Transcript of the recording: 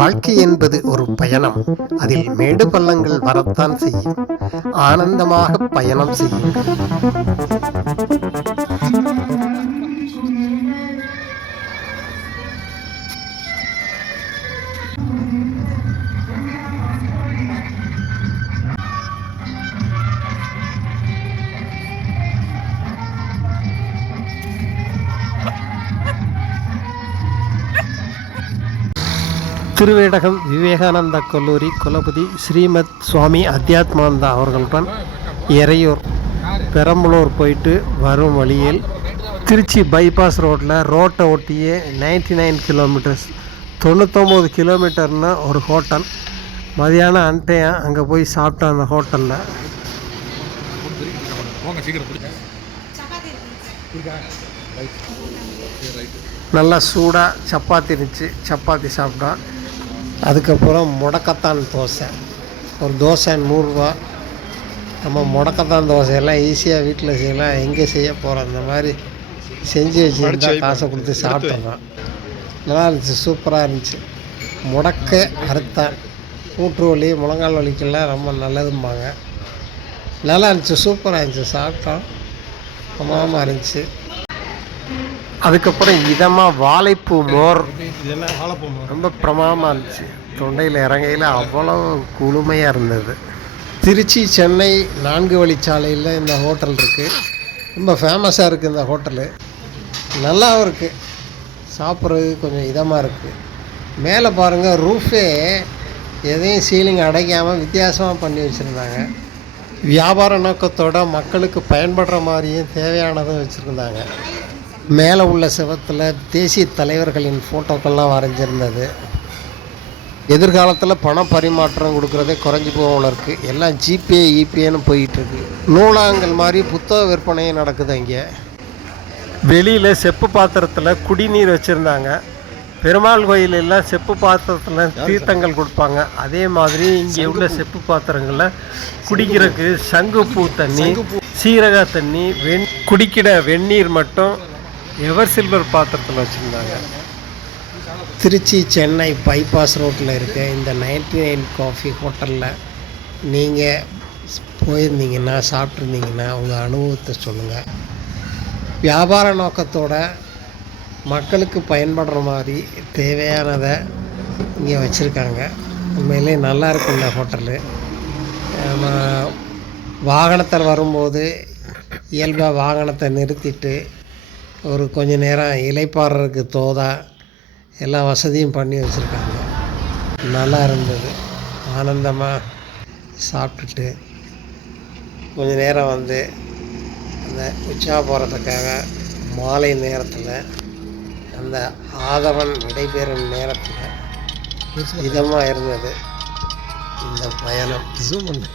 வாழ்க்கை என்பது ஒரு பயணம். அதில் மேடு பள்ளங்கள் வரத்தான் செய்யும். ஆனந்தமாக பயணம் செய்யுங்கள். திருவேடகம் விவேகானந்தா கல்லூரி குலபதி ஸ்ரீமத் சுவாமி அத்தியாத்மானந்தா அவர்களுடன் எறையூர் பெரம்பலூர் போயிட்டு வரும் வழியில் திருச்சி பைபாஸ் ரோட்டை ஒட்டியே 99 கிலோமீட்டர்ஸ் 99 கிலோமீட்டர்னு ஒரு ஹோட்டல். மதியானம் அன்ட்டையன் அங்கே போய் சாப்பிட்டேன். அந்த ஹோட்டலில் நல்லா சூடாக சப்பாத்தி இருந்துச்சு. சப்பாத்தி சாப்பிட்டோம். அதுக்கப்புறம் முடக்கத்தான் தோசை. ஒரு தோசை 100 ரூபா. நம்ம முடக்கத்தான் தோசையெல்லாம் ஈஸியாக வீட்டில் செய்யலாம். எங்கே செய்ய போகிறோம்? இந்த மாதிரி செஞ்சு வச்சுருந்தா காசை கொடுத்து சாப்பிட்றோம். நல்லா இருந்துச்சு, சூப்பராக இருந்துச்சு. முடக்க அறுத்தான் கூற்று வலி முழங்கால் வலிக்கெல்லாம் ரொம்ப நல்லதும்பாங்க. நல்லா இருந்துச்சு, சூப்பராக இருந்துச்சு. சாப்பிட்டோம், பிரமாதமாக இருந்துச்சு. அதுக்கப்புறம் இதமாக வாழைப்பூ மோர் ரொம்ப பிரமாதமாக இருந்துச்சு. தொண்டையில் இறங்கையில் அவ்வளோ குளுமையாக இருந்தது. திருச்சி சென்னை 4 வழிச்சாலையில் இந்த ஹோட்டல் இருக்குது. ரொம்ப ஃபேமஸாக இருக்குது இந்த ஹோட்டலு. நல்லாவும் இருக்குது, சாப்பிட்றதுக்கு கொஞ்சம் இதமாக இருக்குது. மேலே பாருங்கள், ரூஃபே எதையும் சீலிங் அடைக்காமல் வித்தியாசமாக பண்ணி வச்சுருந்தாங்க. வியாபார நோக்கத்தோடு மக்களுக்கு பயன்படுற மாதிரியும் தேவையானதும் வச்சுருந்தாங்க. மேலே உள்ள செவத்தில் தேசிய தலைவர்களின் ஃபோட்டோக்கள்லாம் வரைஞ்சிருந்தது. எதிர்காலத்தில் பண பரிமாற்றம் கொடுக்குறதே குறைஞ்சி போகல இருக்குது. எல்லாம் ஜிபே இபேன்னு போயிட்டுருக்கு. நூலகங்கள் மாதிரி புத்தக விற்பனையும் நடக்குது. இங்கே வெளியில் செப்பு பாத்திரத்தில் குடிநீர் வச்சுருந்தாங்க. பெருமாள் கோயிலெல்லாம் செப்பு பாத்திரத்தில் தீர்த்தங்கள் கொடுப்பாங்க. அதே மாதிரி இங்கே உள்ள செப்பு பாத்திரங்களில் குடிக்கிறதுக்கு சங்குப்பூ தண்ணி, சீரக தண்ணி, குடிக்கிற வெந்நீர் மட்டும் எவர் சில்வர் பாத்திரத்தில் வச்சுருந்தாங்க. திருச்சி சென்னை பைபாஸ் ரோட்டில் இருக்க இந்த 99 காஃபி ஹோட்டலில் நீங்கள் போயிருந்தீங்கன்னா, சாப்பிட்ருந்தீங்கன்னா உங்கள் அனுபவத்தை சொல்லுங்கள். வியாபார நோக்கத்தோட மக்களுக்கு பயன்படுற மாதிரி தேவையானதை இங்கே வச்சுருக்காங்க. உண்மையிலே நல்லாயிருக்கும் இந்த ஹோட்டலு. வாகனத்தில் வரும்போது இயல்பாக வாகனத்தை நிறுத்திட்டு ஒரு கொஞ்சம் நேரம் இலைப்பாடுறதுக்கு தோதா எல்லா வசதியும் பண்ணி வச்சுருக்காங்க. நல்லா இருந்தது. ஆனந்தமாக சாப்பிட்டுட்டு கொஞ்சம் நேரம் வந்து அந்த உற்சாகப்படுறதுக்காக மாலை நேரத்தில் அந்த ஆதவன் விடைபெறும் நேரத்தில் இதமாக இருந்தது இந்த பயணம். ஜூம் பண்ணு.